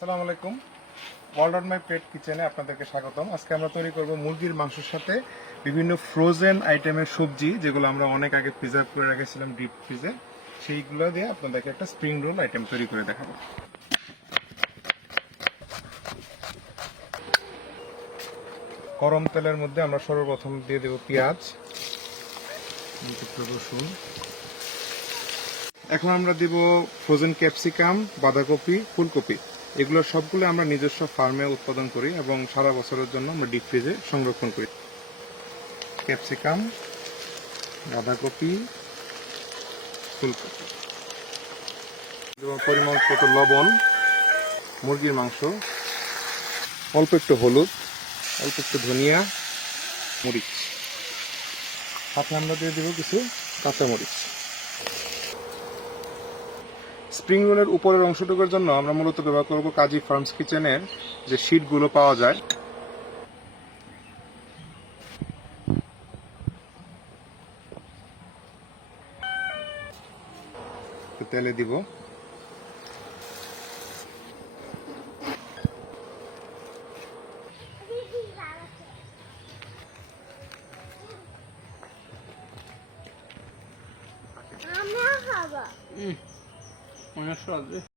আসসালামু আলাইকুম। World on my plate কিচেনে আপনাদেরকে স্বাগতম। আজকে আমরা তৈরি করব মুরগির মাংসের সাথে বিভিন্ন ফ্রোজেন আইটেমের সবজি, যেগুলো আমরা অনেক আগে প্রিজার্ভ করে রেখেছিলাম ডিপ ফ্রিজে। সেইগুলো দিয়ে আপনাদেরকে একটা স্প্রিং রোল আইটেম তৈরি করে দেখাবো। গরম তেলের মধ্যে আমরা সর্বপ্রথম দিয়ে দেব পেঁয়াজ, রসুন। এখন আমরা দিব ফ্রোজেন ক্যাপসিকাম, বাঁধাকপি, ফুলকপি। এগুলো সবগুলো আমরা নিজস্ব ফার্মে উৎপাদন করি এবং সারা বছরের জন্য আমরা ডিপ ফ্রিজে সংরক্ষণ করি। ক্যাপসিকাম, বাঁধাকপি, ফুলকপি, পরিমাণ মতো লবণ, মুরগির মাংস, অল্প একটু হলুদ, অল্প একটু ধনিয়া, মরিচ, সাথে আমরা দিয়ে দেবো কিছু কাঁচামরিচ। স্প্রিং রোলের উপরের অংশটুকুর জন্য আমরা মূলত ব্যবহার করব কাজী ফার্মস কিচেনের যে শীটগুলো পাওয়া যায়। তেলে দিব, অনেক স্বাদ।